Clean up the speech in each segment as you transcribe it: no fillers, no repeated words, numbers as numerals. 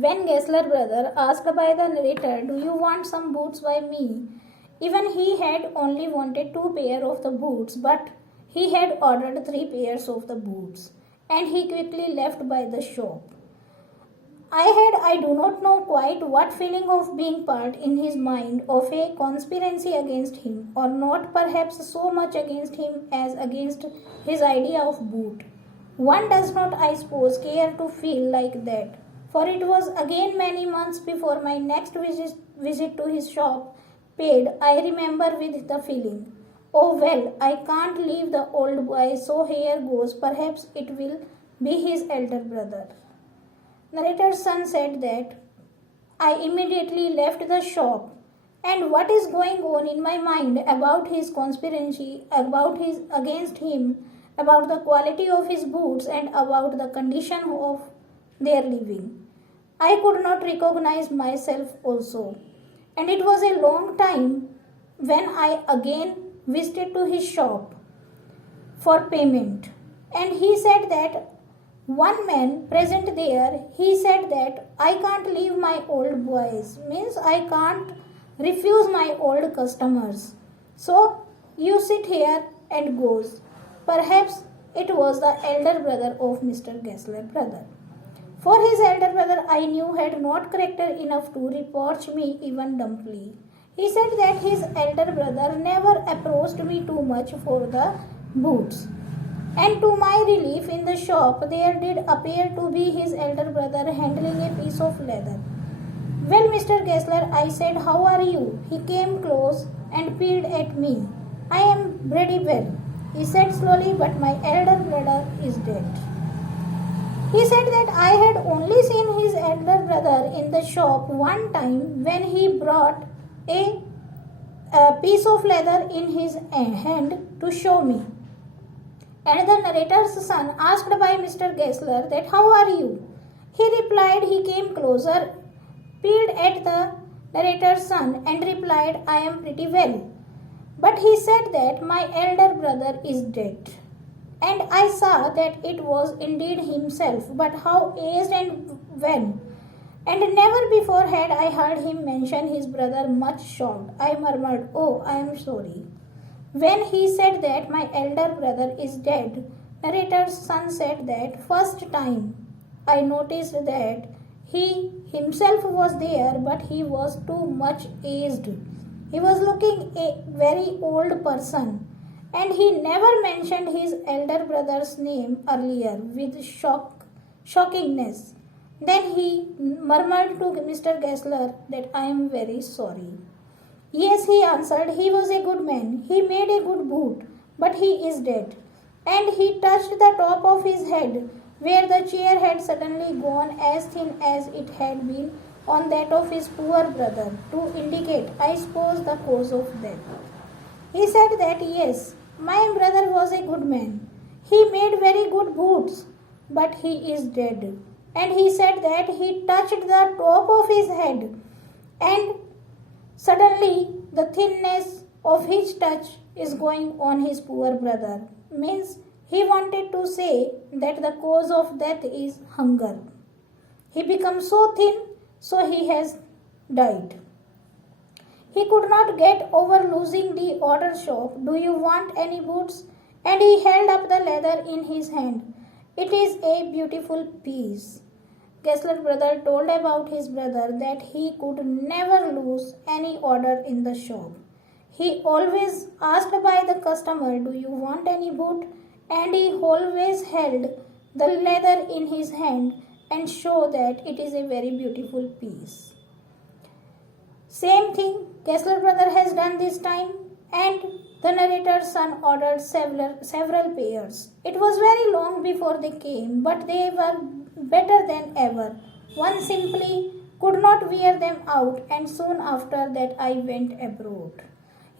When Gessler brother asked by the narrator, "Do you want some boots by me?" Even he had only wanted 2 pairs of the boots, but he had ordered 3 pairs of the boots, and he quickly left by the shop. I do not know quite what feeling of being part in his mind of a conspiracy against him, or not perhaps so much against him as against his idea of boot. One does not, I suppose, care to feel like that, for it was again many months before my next visit to his shop paid. I remember with the feeling, "Oh well, I can't leave the old boy, so here goes, perhaps it will be his elder brother." Narrator's son said that I immediately left the shop, and what is going on in my mind about his conspiracy, about his against him, about the quality of his boots, and about the condition of their living. I could not recognize myself also, and it was a long time when I again visited to his shop for payment, and he said that one man present there, he said that I can't leave my old boys, means I can't refuse my old customers. So you sit here and goes. Perhaps it was the elder brother of Mr. Gessler brother. For his elder brother I knew had not character enough to reproach me even dumbly. He said that his elder brother never approached me too much for the boots. And to my relief, in the shop there did appear to be his elder brother handling a piece of leather. "Well, Mr. Gessler," I said, "how are you?" He came close and peered at me. "I am pretty well," he said slowly, "but my elder brother is dead." He said that I had only seen his elder brother in the shop one time when he brought a piece of leather in his hand to show me. And the narrator's son asked by Mr. Gessler that how are you? He replied, he came closer, peered at the narrator's son and replied, "I am pretty well." But he said that my elder brother is dead. And I saw that it was indeed himself, but how aged and when. And never before had I heard him mention his brother. Much shocked, I murmured, "Oh, I am sorry." When he said that my elder brother is dead, narrator's son said that first time I noticed that he himself was there, but he was too much aged. He was looking a very old person, and he never mentioned his elder brother's name earlier with shockingness. Then he murmured to Mr. Gessler that I am very sorry. "Yes," he answered, "he was a good man. He made a good boot, but he is dead." And he touched the top of his head, where the chair had suddenly gone as thin as it had been on that of his poor brother, to indicate, I suppose, the cause of death. He said that, "Yes, my brother was a good man. He made very good boots, but he is dead." And he said that he touched the top of his head, and suddenly the thinness of his touch is going on his poor brother. Means he wanted to say that the cause of death is hunger. He becomes so thin, so he has died. He could not get over losing the order shop. "Do you want any boots?" And he held up the leather in his hand. "It is a beautiful piece." Gessler brother told about his brother that he could never lose any order in the shop. He always asked by the customer, "Do you want any boot?" And he always held the leather in his hand and show that it is a very beautiful piece. Same thing Gessler brother has done this time, and the narrator's son ordered several pairs. It was very long before they came, but they were better than ever. One simply could not wear them out, and soon after that I went abroad.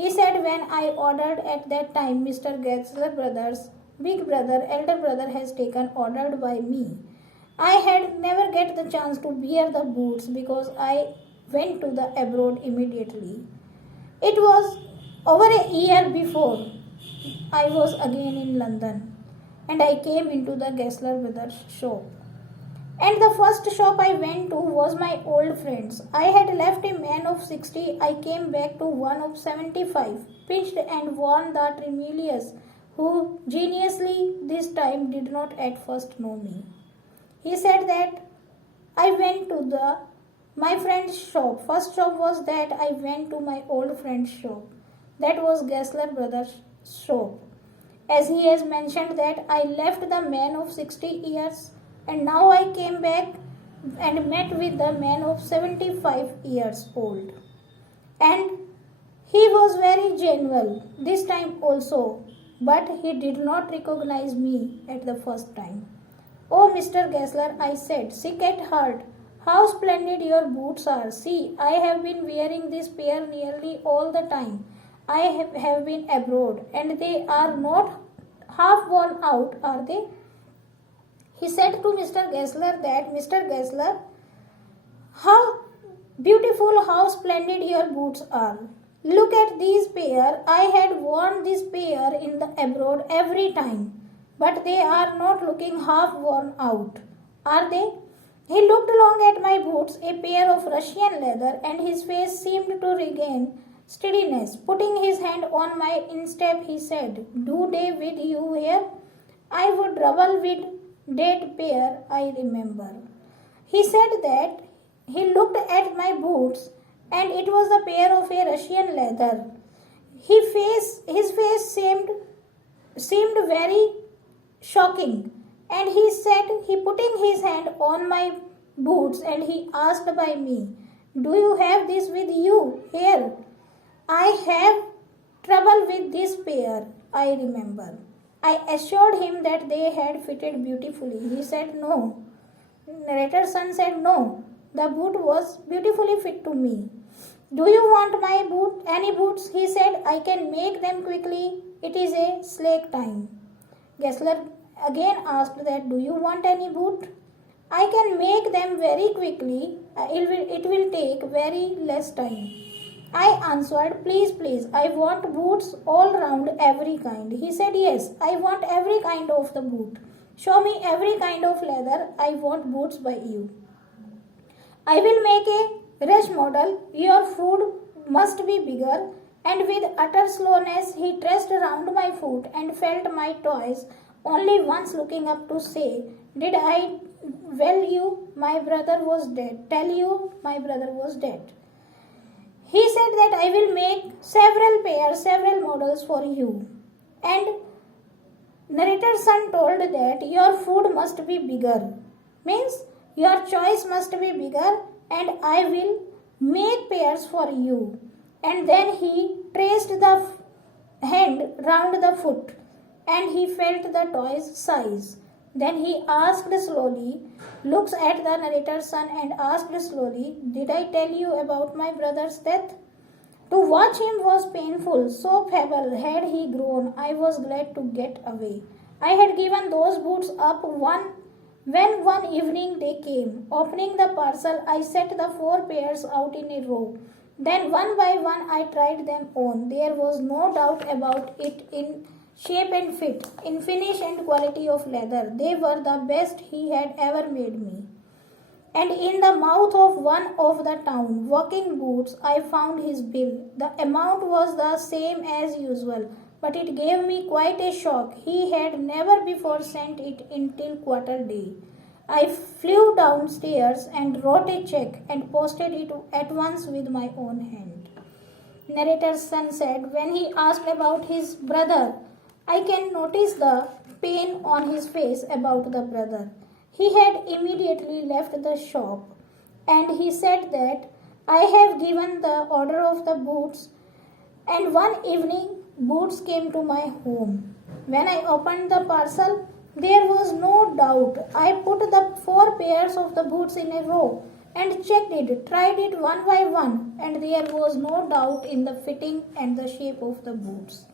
He said when I ordered at that time, Mr. Gessler brother's big brother, elder brother has taken ordered by me. I had never get the chance to wear the boots because I went to the abroad immediately. It was over a year before I was again in London, and I came into the Gessler brothers shop. And the first shop I went to was my old friend's. I had left a man of 60. I came back to one of 75, pinched and worn the tremulous, who geniusly this time did not at first know me. He said that I went to my friend's shop. First shop was that I went to my old friend's shop. That was Gessler Brothers' shop. As he has mentioned that I left the man of 60 years and now I came back and met with the man of 75 years old. And he was very genuine this time also, but he did not recognize me at the first time. Oh, Mr. Gessler, I said, sick at heart, how splendid your boots are. See, I have been wearing this pair nearly all the time. I have been abroad, and they are not half worn out, are they? He said to Mr. Gessler that, Mr. Gessler, how beautiful, how splendid your boots are. Look at these pair. I had worn this pair in the abroad every time, but they are not looking half worn out, are they? He looked long at my boots, a pair of Russian leather, and his face seemed to regain steadiness. Putting his hand on my instep, he said, do they with you here? I would trouble with that pair, I remember. He said that he looked at my boots, and it was the pair of a Russian leather. His face seemed very shocking, and he putting his hand on my boots and he asked by me, do you have this with you here? I have trouble with this pair, I remember. I assured him that they had fitted beautifully. He said no. Narrator's son said no. The boot was beautifully fit to me. Do you want my boot? Any boots? He said, I can make them quickly. It is a slack time. Gessler again asked that, do you want any boot? I can make them very quickly. It will take very less time. I answered, please, I want boots all round every kind. He said, yes, I want every kind of the boot. Show me every kind of leather. I want boots by you. I will make a rush model. Your foot must be bigger. And with utter slowness, he traced around my foot and felt my toes, only once looking up to say, did I tell you my brother was dead? He said that I will make several pairs, several models for you. And narrator's son told that your food must be bigger. Means your choice must be bigger and I will make pairs for you. And then he traced the hand round the foot and he felt the toy's size. Then he asked slowly, looks at the narrator's son and asked slowly, did I tell you about my brother's death? To watch him was painful, so feeble had he grown, I was glad to get away. I had given those boots up when one evening they came. Opening the parcel, I set the 4 pairs out in a row. Then one by one I tried them on. There was no doubt about it in shape and fit, in finish and quality of leather. They were the best he had ever made me. And in the mouth of one of the town walking booths, I found his bill. The amount was the same as usual, but it gave me quite a shock. He had never before sent it in till quarter day. I flew downstairs and wrote a check and posted it at once with my own hand. Narrator's son said, when he asked about his brother, I can notice the pain on his face about the brother. He had immediately left the shop and he said that I have given the order of the boots and one evening boots came to my home. When I opened the parcel, there was no doubt. I put the 4 pairs of the boots in a row and checked it, tried it one by one, and there was no doubt in the fitting and the shape of the boots.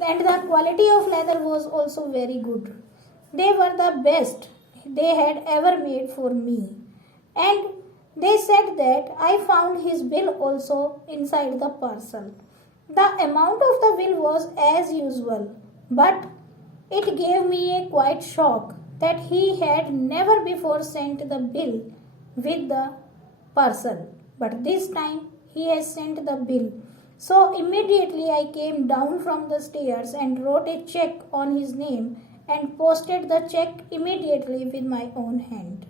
And the quality of leather was also very good. They were the best they had ever made for me. And they said that I found his bill also inside the parcel. The amount of the bill was as usual, but it gave me a quite shock. that he had never before sent the bill with the parcel, but this time he has sent the bill. So immediately I came down from the stairs and wrote a check on his name and posted the check immediately with my own hand.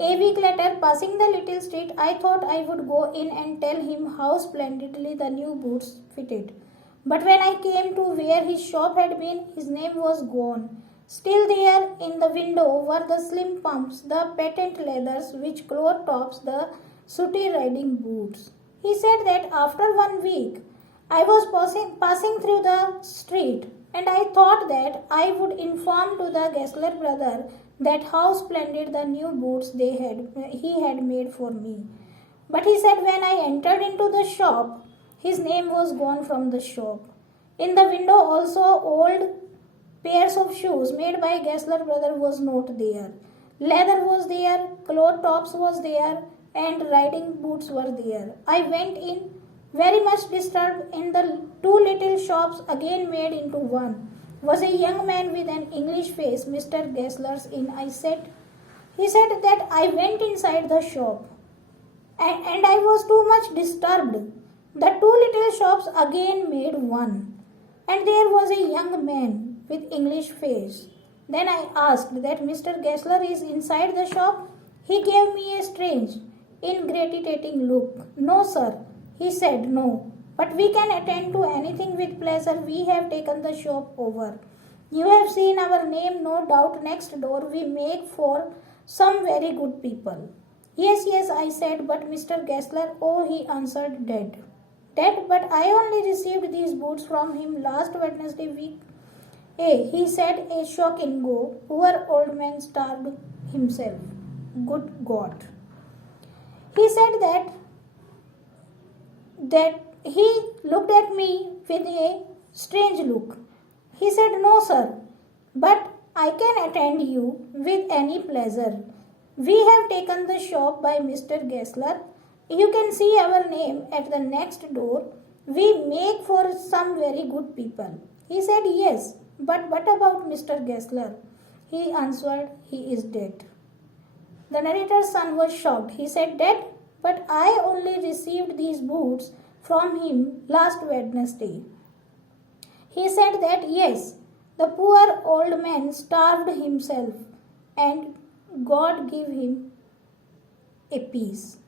A week later, passing the little street, I thought I would go in and tell him how splendidly the new boots fitted. But when I came to where his shop had been, his name was gone. Still there in the window were the slim pumps, the patent leathers which clothed tops, the sooty riding boots. He said that after 1 week I was passing through the street, and I thought that I would inform to the Gessler brother that how splendid the new boots he had made for me. But he said when I entered into the shop, his name was gone from the shop. In the window also old pairs of shoes made by Gessler brother was not there. Leather was there, cloth tops was there, and riding boots were there. I went in very much disturbed. In the two little shops again made into one was a young man with an English face, Mr. Gessler's Inn. He said that I went inside the shop and I was too much disturbed. The two little shops again made one, and there was a young man with English face. Then I asked that Mr. Gessler is inside the shop. He gave me a strange, ingratiating look. No, sir, he said, no, but we can attend to anything with pleasure. We have taken the shop over. You have seen our name, no doubt, next door. We make for some very good people. Yes, yes, I said, but Mr. Gessler, oh, he answered, dead. Dead, but I only received these boots from him last Wednesday week. He said, a shock in go. Poor old man starved himself. Good God. He said that he looked at me with a strange look. He said, no, sir, but I can attend you with any pleasure. We have taken the shop by Mr. Gessler. You can see our name at the next door. We make for some very good people. He said, yes, but what about Mr. Gessler? He answered, he is dead. The narrator's son was shocked. He said, dead? But I only received these boots from him last Wednesday. He said that, yes, the poor old man starved himself and God gave him a peace.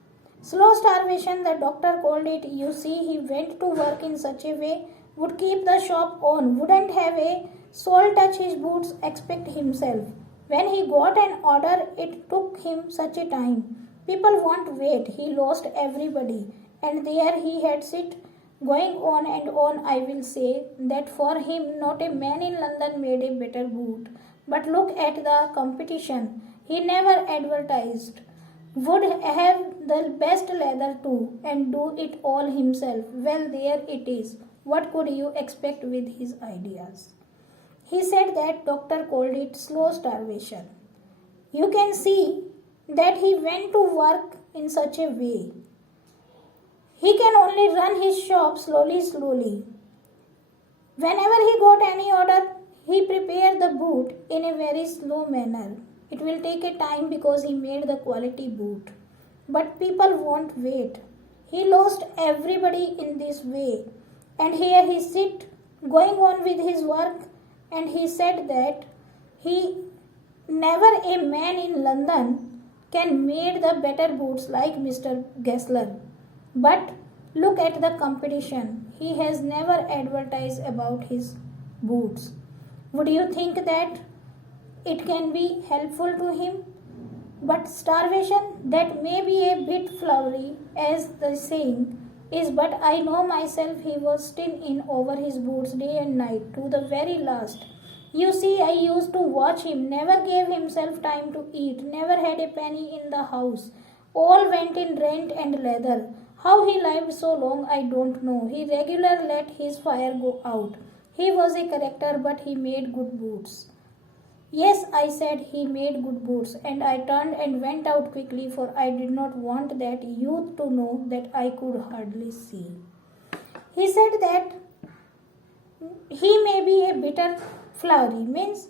Slow starvation, the doctor called it. You see, he went to work in such a way, would keep the shop on, wouldn't have a soul touch his boots except himself. When he got an order, it took him such a time. People won't wait. He lost everybody. And there he had sit, going on and on. I will say that for him, not a man in London made a better boot. But look at the competition. He never advertised. Would have the best leather too, and do it all himself. Well, there it is. What could you expect with his ideas? He said that doctor called it slow starvation. You can see that he went to work in such a way. He can only run his shop slowly. Whenever he got any order, he prepared the boot in a very slow manner. It will take a time because he made the quality boot. But people won't wait. He lost everybody in this way. And here he sit going on with his work, and he said that he never a man in London can made the better boots like Mr. Gessler. But look at the competition. He has never advertised about his boots. Would you think that it can be helpful to him? But starvation, that may be a bit flowery, as the saying is, but I know myself he was still in over his boots day and night to the very last. You see, I used to watch him, never gave himself time to eat, never had a penny in the house. All went in rent and leather. How he lived so long, I don't know. He regularly let his fire go out. He was a character, but he made good boots. Yes, I said he made good boots, and I turned and went out quickly, for I did not want that youth to know that I could hardly see. He said that he may be a bitter flowery, means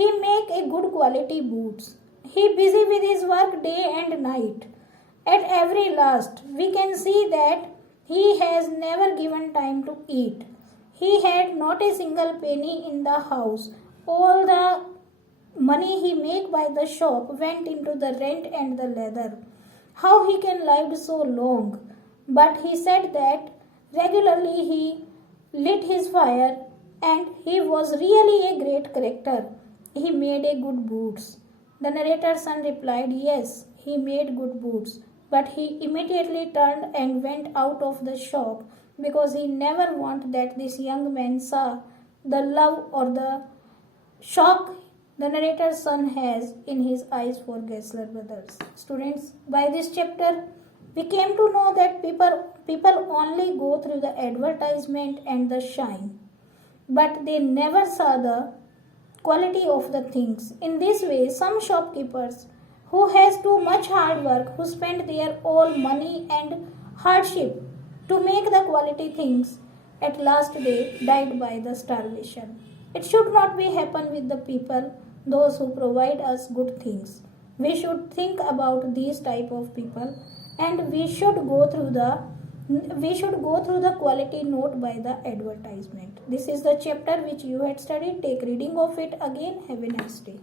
he make a good quality boots. He busy with his work day and night. At every last, we can see that he has never given time to eat. He had not a single penny in the house. All the money he make by the shop went into the rent and the leather. How he can live so long? But he said that regularly he lit his fire and he was really a great character. He made a good boots. The narrator's son replied, yes, he made good boots, but he immediately turned and went out of the shop because he never wanted that this young man saw the love or the shock the narrator's son has in his eyes for Gessler brothers. Students, by this chapter, we came to know that people only go through the advertisement and the shine, but they never saw the quality of the things. In this way, some shopkeepers who has too much hard work, who spend their all money and hardship to make the quality things, at last they died by the starvation. It should not be happen with the people, those who provide us good things. We should think about these type of people, and we should go through the quality note by the advertisement. This is the chapter which you had studied. Take reading of it again. Have a nice day.